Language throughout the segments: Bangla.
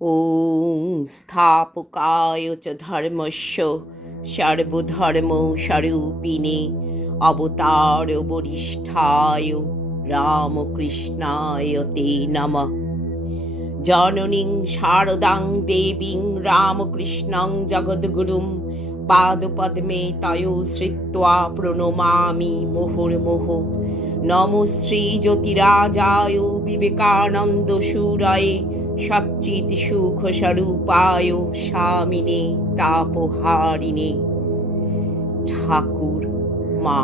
ॐ स्थापकाय च धर्मस्य सर्वधर्मस्वरूपिणे अवतार वरिष्ठाय रामकृष्णाय ते नमः। जननीं शारदां देवीं रामकृष्णं जगद्गुरुं पादपद्मे तयो श्रित्वा प्रणमामि मुहुर्मुहुः। नमो श्री ज्योतिराजाय विवेकानन्दसूरये सच्चित् सुख स्वरूपाय स्वामिने तापहारिणे। ঠাকুর, মা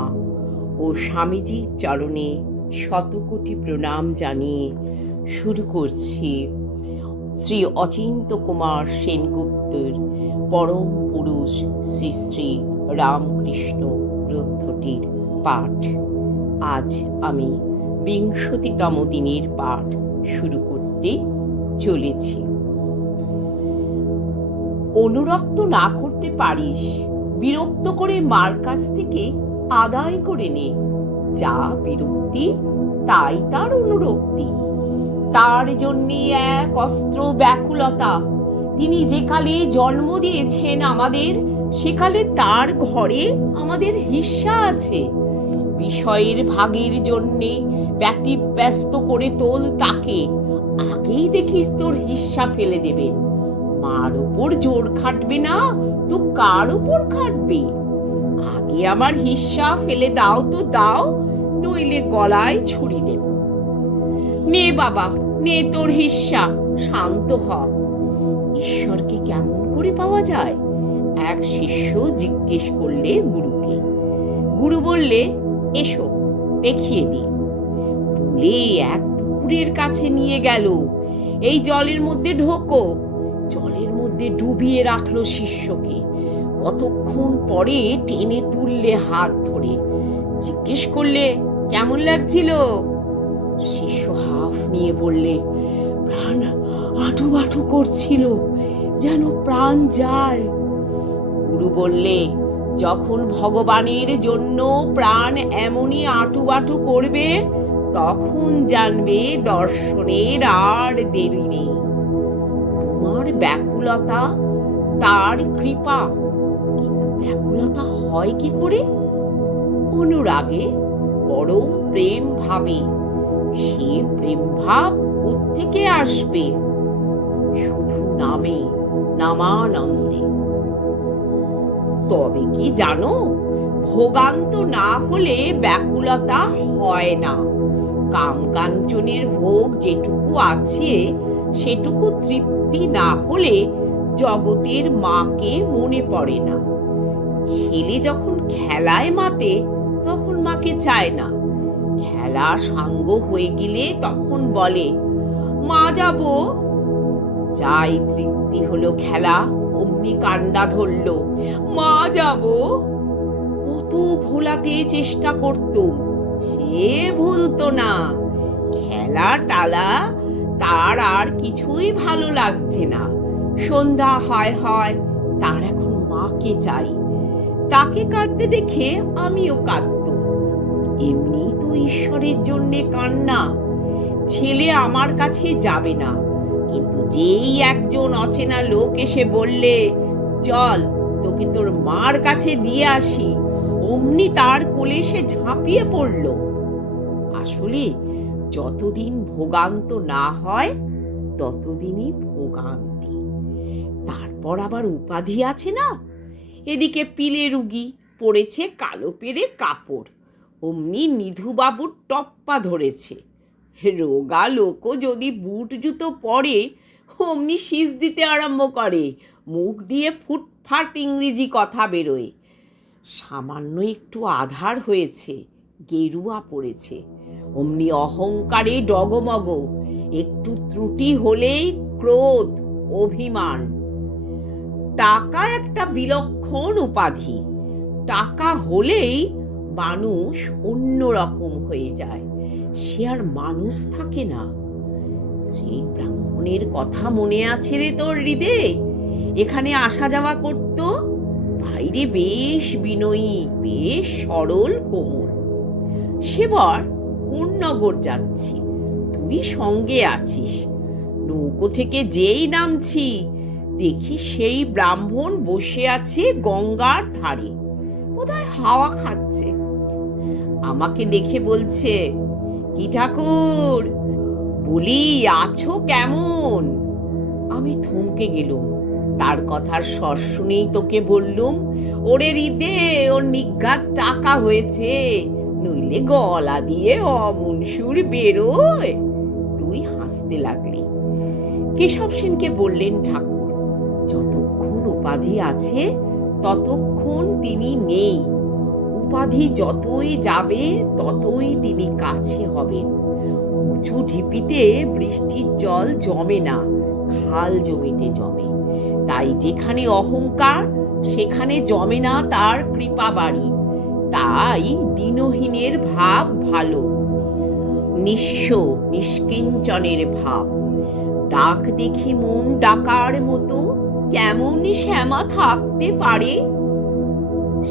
ও স্বামীজির চরণে শতকোটি প্রণাম জানিয়ে শুরু করছি শ্রী অচিন্ত কুমার সেনগুপ্তর পরম পুরুষ শ্রী শ্রী রামকৃষ্ণ গ্রন্থটির পাঠ। আজ আমি ২০তম দিনের পাঠ শুরু করতে চলেছি। অনুরক্ত না করতে পারিস, বিরক্ত করে মার কাছ থেকে আদায় করে নে। যা বিরক্তি তাই তার অনুরক্তি। তার জন্যে এক অস্ত্র ব্যাকুলতা। তিনি যেকালে জন্ম দিয়েছেন আমাদের, সেকালে তার ঘরে আমাদের হিস্সা আছে। বিষয়ের ভাগের জন্যে ব্যতিব্যস্ত করে তোল তাকে, আগেই দেখিস তোর হিস্সা ফেলে দেবেন। মার ওপর জোর খাটবে না তো কার ওপর খাটবে? আগে আমার হিস্সা ফেলে দাও তো দাও, নইলে গলায় ছুরি দেব। নে বাবা, নে তোর হিস্সা, শান্ত হ। ঈশ্বরকে কেমন করে পাওয়া যায়? এক শিষ্য জিজ্ঞেস করলে গুরুকে। গুরু বললে, এসো দেখিয়ে দি। বলে এক পুকুরের কাছে নিয়ে গেল। এই জলের মধ্যে ঢোকো। জলের মধ্যে ডুবিয়ে রাখলো শিষ্যকে। কতক্ষণ পরে টেনে তুললে হাত ধরে। জিজ্ঞেস করলে, কেমন লাগছিল? শিষ্য হাফ নিয়ে বললে, প্রাণ আঁটুবাঁটু করছিল, যেন প্রাণ যায়। গুরু বললে, যখন ভগবানের জন্য প্রাণ এমনই আঁটুবাঁটু করবে, তখন জানবে দর্শনের আর দেরি নেই। তোমার ব্যাকুলতা তার কৃপা, কিন্তু ব্যাকুলতা হয় কি করে? অনুরাগে, পরম প্রেম ভাবে। সে প্রেম ভাব কোত্থেকে আসবে? শুধু নামে, নামানন্দে। তবে কি জানো, ভোগান্ত না হলে ব্যাকুলতা হয় না। কামকাঞ্চনের ভোগ যেটুকু আছে, সেটুকু তৃপ্তি না হলে জগতের মাকে মনে পড়ে না। ছেলে যখন খেলায় মাতে, তখন মাকে চায় না। খেলা সাঙ্গ হয়ে গেলে তখন বলে, মা যাবো। যাই তৃপ্তি হলো খেলা, অমনি কান্ডা ধরল, মা যাবো। কত ভোলাতে চেষ্টা করতুম, সে ভুলতো না। খেলা টালা তার আর কিছুই ভালো লাগছে না। সন্ধ্যা হয় হয়, তার এখন মাকে চাই। তাকে কাঁদতে দেখে আমিও কাঁদতুম। এমনি তো ঈশ্বরের জন্যে কান্না। ছেলে আমার কাছে যাবে না, কিন্তু যেই একজন অচেনা লোক এসে বললে, চল তোকে তোর মার কাছে দিয়ে আসি, অমনি তার কোলে সে ঝাঁপিয়ে পড়ল। আসলে যতদিন ভোগান্ত না হয়, ততদিনই ভোগান্তি। তারপর আবার উপাধি আছে না। এদিকে পিলে রুগী পড়েছে কালো পেরে কাপড়, অমনি নিধুবাবুর টপ্পা ধরেছে। রোগা লোকও যদি বুট জুতো পরে, অমনি শীষ দিতে আরম্ভ করে, মুখ দিয়ে ফুটফাট ইংরেজি কথা বেরোয়। সামান্য একটু আধার হয়েছে, গেরুয়া পড়েছে, অমনি অহংকারে ডগমগ। একটু ত্রুটি হলেই ক্রোধ, অভিমান। টাকা একটা বিলক্ষণ উপাধি। টাকা হলেই মানুষ অন্যরকম হয়ে যায়, সে আর মানুষ থাকে না। শ্রী ব্রাহ্মণের কথা মনে আছে রে তোর হৃদয়ে? এখানে আসা যাওয়া করত। বাইরে বেশ বিনয়ী, বেশ সরল কোমল। সেবার কোন নগর যাচ্ছি, তুই সঙ্গে আছিস। নৌকো থেকে যেই নামছি দেখি সেই ব্রাহ্মণ বসে আছে গঙ্গার ধারে, বোধহয় হাওয়া খাচ্ছে। আমাকে দেখে বলছে, কি ঠাকুর, বলি আছো কেমন? আমি থমকে গেলুম। তার কথার স্বর শুনেই তোকে বললুম, ওরে হৃদে, ওর নিঘাত টাকা হয়েছে, নইলে গলা দিয়ে অমন সুর বেরোয়। তুই হাসতে লাগলি। কেশব সেনকে বললেন ঠাকুর, যতক্ষণ উপাধি আছে ততক্ষণ তিনি নেই। উপাধি যতই যাবে ততই তিনি কাছে হবেন। উঁচু ঢিপিতে বৃষ্টির জল জমে না, খাল জমিতে জমে। তাই যেখানে অহংকার সেখানে জমে না তার কৃপা বাড়ি। তাই দীনহীনের ভাব ভালো, নিঃস্ব নিষ্কিঞ্চনের ভাব। ডাক দেখি মন ডাকার মতো কেমন শ্যামা থাকতে পারে।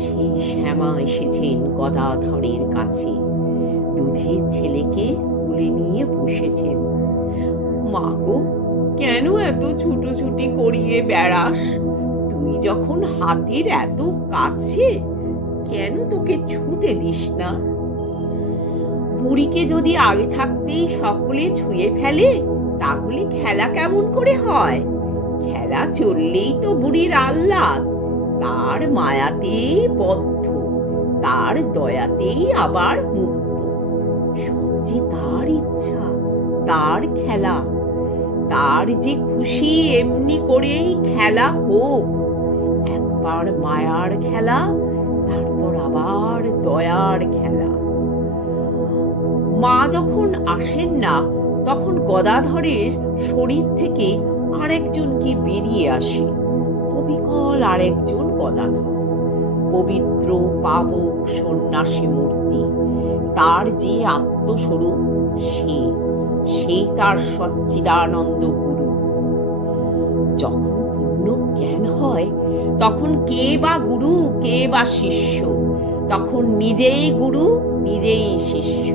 সেই শ্যামা এসেছেন গদাধরের কাছে, দুধের ছেলেকে কুলে নিয়ে বসেছেন। মা গো, কেন এত ছুটোছুটি করিয়ে বেড়াস? তুই যখন হাতের এত কাছে, কেন তোকে ছুতে দিস না? বুড়িকে যদি আগে থাকতেই সকলে ছুঁয়ে ফেলে তাহলে খেলা কেমন করে হয়? খেলা চললেই তো বুড়ির আহ্লাদ, তার মায়াতেই বদ্ধ, তার দয়াতেই আবার মুক্ত। সব যে তার ইচ্ছা, তার খেলা। তার যে খুশি এমনি করেই খেলা হোক। একবার মায়ার খেলা, তারপর আবার দয়ার খেলা। মা যখন আসেন না তখন গদাধরের শরীর থেকে আরেকজন কি বেরিয়ে আসে, অবিকল আরেকজন গদাধর, পবিত্র পাবক সন্ন্যাসী মূর্তি। তার যে আত্মস্বরূপ, সেই তার সচ্চিদানন্দ গুরু। যখন পূর্ণ জ্ঞান হয় তখন কে বা গুরু, কে বা শিষ্য? তখন নিজেই গুরু, নিজেই শিষ্য।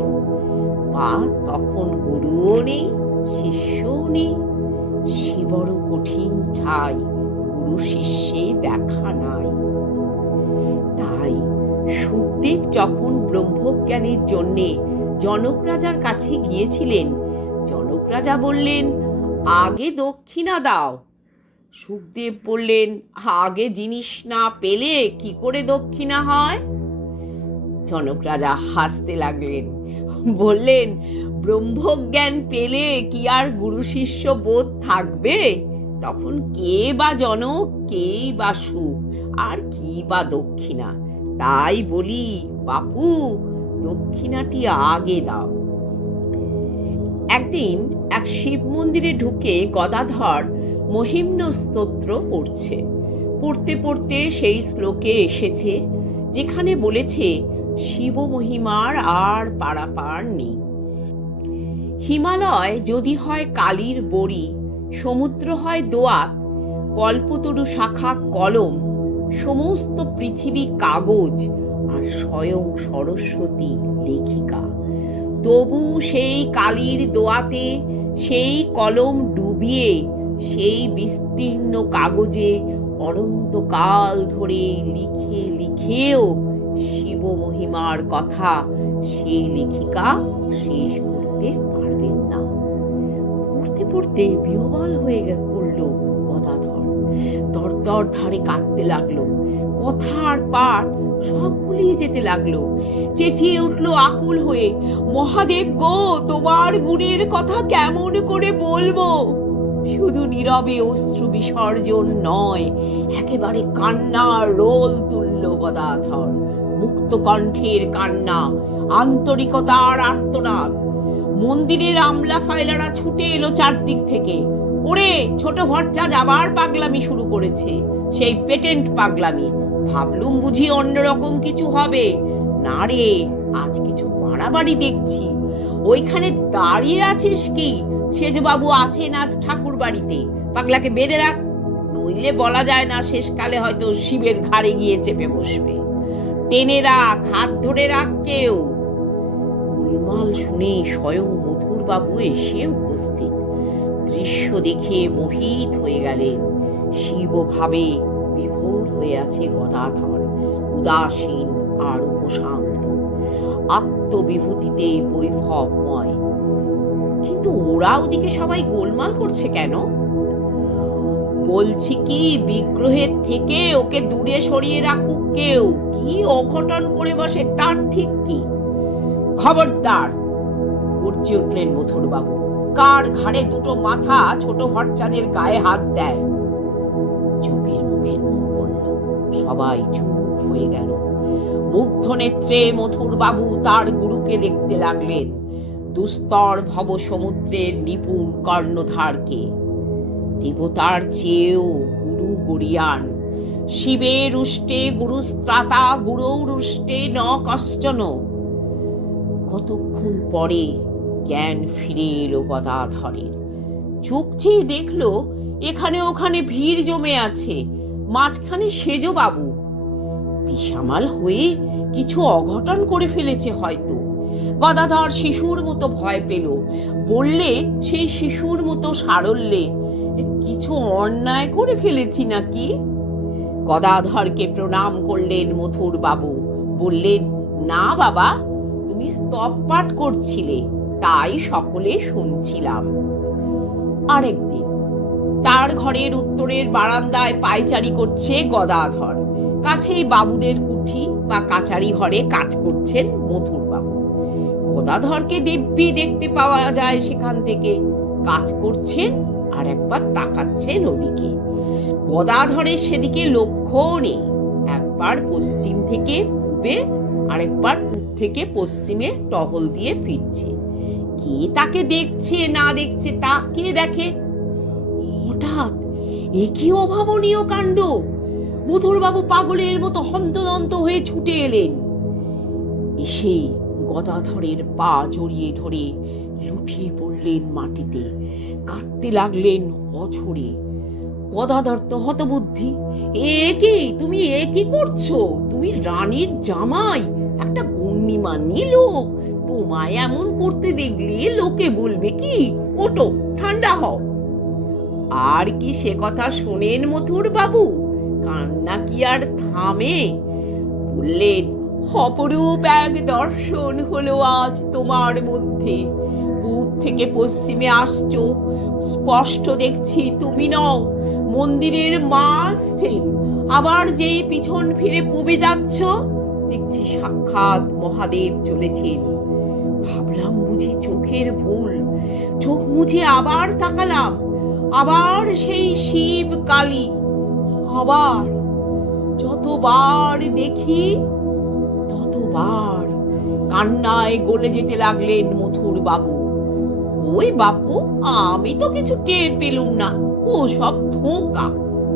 বা তখন গুরুও নেই, শিষ্যও নেই। সে বড় কঠিন ঠাই, গুরু শিষ্যে দেখা নাই। তাই সুখদেব যখন ব্রহ্মজ্ঞানের জন্যে জনক রাজার কাছে গিয়েছিলেন, জনক রাজা বললেন, আগে দক্ষিণা দাও। সুখদেব বললেন, আগে জিনিস না পেলে কি করে দক্ষিণা হয়? জনক রাজা হাসতে লাগলেন, বললেন, ব্রহ্মজ্ঞান পেলে কি আর গুরু শিষ্য বোধ থাকবে? তখন কে বা জনক, কেই বা সুখ, আর কি বা দক্ষিণা? তাই বলি বাপু, দক্ষিণাটি আগে দাও। একদিন এক শিব মন্দিরে ঢুকে গদাধর মহিম্ন স্তোত্র পড়ছে। পড়তে পড়তে সেই শ্লোকে এসেছে যেখানে বলেছে, শিব মহিমার আর পারাপার নেই। হিমালয় যদি হয় কালির বড়ি, সমুদ্র হয় দোয়াত, কল্পতরু শাখা কলম, সমস্ত পৃথিবী কাগজ, আর স্বয়ং সরস্বতী লেখিকা, তবু সেই কালির দোয়াতে সেই কলম ডুবিয়ে সেই বিস্তীর্ণ কাগজে অনন্তকাল ধরে লিখে লিখেও শিব মহিমার কথা সেই লেখিকা শেষ করতে পারবেন না। পড়তে পড়তে বিহ্বল হয়ে পড়ল গদাধর। দরদর ধারে কাঁদতে লাগলো। কথার পাঠ সব গুলিয়ে যেতে লাগলো। চেঁচিয়ে উঠলো আকুল হয়ে, মহাদেব গো, তোমার গুণের কথা কেমন করে বলবো? শুধু নীরবে অশ্রু বিসর্জন নয়, একেবারে কান্নার রোল তুলল গদাধর। মুক্ত কণ্ঠের কান্না, আন্তরিকতার আর্তনাদ। মন্দিরের আমলা ফাইলারা ছুটে এলো চারদিক থেকে। ওরে ছোট ভট্টাচ আবার পাগলামি শুরু করেছে, সেই পেটেন্ট পাগলামি। ভাবলুম বুঝি অন্যরকম কিছু হবে। না রে, আজ কিছু বাড়াবাড়ি দেখছি। ওইখানে দাঁড়িয়ে আছিস কি? সেজবাবু আছেন আজ ঠাকুর বাড়িতে, পাগলাকে বেঁধে রাখ, নইলে বলা যায় না শেষকালে হয়তো শিবের ঘাড়ে গিয়ে চেপে বসবে। টেনে রাখ, হাত ধরে রাখ কেউ। গোলমাল শুনে স্বয়ং মথুর বাবু এসে উপস্থিত। দৃশ্য দেখে মোহিত হয়ে গেলেন। শিবভাবে বিভোর হয়ে আছে গদাধর, উদাসীন আর উপশান্ত, আত্মবিভূতিতে বৈভবময়। কিন্তু ওরা ওদিকে সবাই গোলমাল করছে কেন? বলছি কি, বিগ্রহের থেকে ওকে দূরে সরিয়ে রাখুক কেউ। কি অঘটন করে বসে তার ঠিক কি? খবরদার, গর্জে উঠলেন মথুরবাবু। কার ঘাড়ে দুটো মাথা ছোট ভট্টাচার্যের গায়ে হাত দেয়? চোখের মুখে নুন পড়ল, সবাই চুপ হয়ে গেল। মুগ্ধ নেত্রে মথুরবাবু তার গুরুকে দেখতে লাগলেন, দুস্তর ভব সমুদ্রের নিপুণ কর্ণধারকে। দেবতার চেয়েও গুরু গরিয়ান, শিবের উষ্টে গুরুস্ত্রাতা, গুরৌরুষ্টে ন কশ্চন। কতক্ষণ পরে জ্ঞান ফিরে এলো গদাধরের। চোখ চেয়ে দেখলো এখানে ওখানে ভিড় জমে আছে, মাঝখানে সেজবাবু। বিশামাল হয়ে কিছু অঘটন করে ফেলেছে হয়তো। গদাধর শিশুর মতো ভয় পেল, বললে সেই শিশুর মতো সারল্যে, কিছু অন্যায় করে ফেলেছি নাকি? গদাধরকে প্রণাম করলেন মথুরবাবু, বললেন, না বাবা, তুমি স্তব পাঠ করছিলে, তাই সকলে শুনছিলাম। আরেকদিন তার ঘরের উত্তরের বারান্দায় পায়চারি করছে গদাধর। কাছেই বাবুদের কুঠি বা কাচারি ঘরে কাজ করছেন মথুরবাবু। গদাধরকে দিব্যি দেখতে পাওয়া যায় সেখান থেকে। কাজ করছেন আর একবার তাকাচ্ছেন ওদিকে। গদাধরের সেদিকে লক্ষ্য নেই। একবার পশ্চিম থেকে পূবে, আরেকবার পূব থেকে পশ্চিমে টহল দিয়ে ফিরছে। কে তাকে দেখছে না দেখছে তা কে দেখে? হঠাৎ এ কি অভাবনীয় কাণ্ড! মথুরবাবু পাগলের মতো হন্তদন্ত হয়ে ছুটে এলেন। এসে গদাধরের পা জড়িয়ে ধরে লুটিয়ে পড়লেন মাটিতে, কাঁদতে লাগলেন অঝরে। গদাধর তো হতবুদ্ধি। এ কি, তুমি এ কি করছো? তুমি রানীর জামাই, একটা গণ্যমান্য লোক, তোমায় এমন করতে দেখলে লোকে বলবে কি? ওঠো, ঠান্ডা হও। আর কি সে কথা শোনেন মথুরবাবু? কান্না কি আর থামে? বললেন, অপরূপ এক দর্শন হলো আজ তোমার মধ্যে। পূব থেকে পশ্চিমে আসছো, স্পষ্ট দেখছি তুমি নও, মন্দিরের মা আসছেন। আবার যেই পিছন ফিরে পূবে যাচ্ছ, দেখছি সাক্ষাৎ মহাদেব চলেছেন। ভাবলাম বুঝি চোখের ভুল, চোখ মুছে আবার তাকালাম, আবার সেই শিব কালী। আবার যতবার দেখি ততবার কান্নায় গলে যেতে লাগলেন মথুরবাবু। ওই বাপু, আমি তো কিছু টের পেলুম না, ও সব ধোঁকা,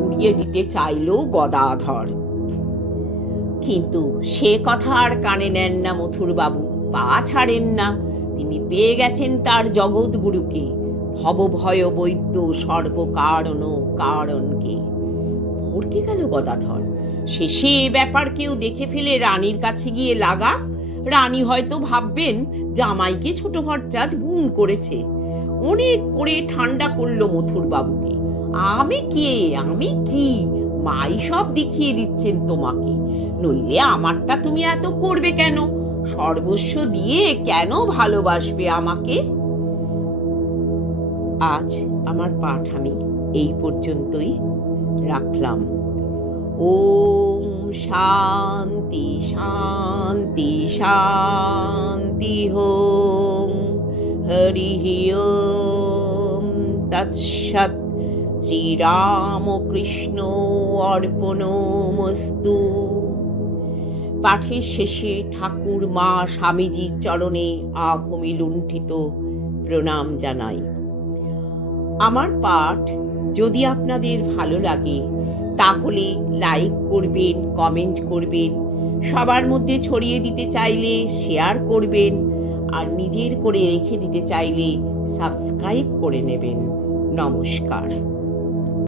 উড়িয়ে দিতে চাইলো গদাধর। কিন্তু সে কথা আর কানে নেন না মথুরবাবু, পা ছাড়েন না। তিনি পেয়ে গেছেন তার জগৎগুরুকে, ভবভয় বৈদ্য সর্বকারণ কারণকে। ভরকে গেল গদাধর। শেষে ব্যাপার কেউ দেখে ফেলে রানীর কাছে গিয়ে লাগা। রানী হয়তো ভাববেন জামাইকে ছোট ভট্টাচার্য গুণ করেছে। অনেক করে ঠান্ডা করলো মথুরবাবুকে। আমি কি, মাই সব দেখিয়ে দিচ্ছেন তোমাকে, নইলে আমারটা তুমি এত করবে কেন? সর্বস্ব দিয়ে কেন ভালোবাসবে আমাকে? আজ আমার পাঠ আমি এই পর্যন্তই রাখলাম। ওম শান্তি শান্তি শান্তি হোম। হরি ওম তৎসৎ। শ্রীরামকৃষ্ণ অর্পণমস্তু। পাঠের শেষে ঠাকুর মা স্বামীজির চরণে আভূমি লুণ্ঠিত প্রণাম জানাই। আমার পাঠ যদি আপনাদের ভালো লাগে তাহলে লাইক করবেন, কমেন্ট করবেন, সবার মধ্যে ছড়িয়ে দিতে চাইলে শেয়ার করবেন, আর নিজের করে রেখে দিতে চাইলে সাবস্ক্রাইব করে নেবেন। নমস্কার।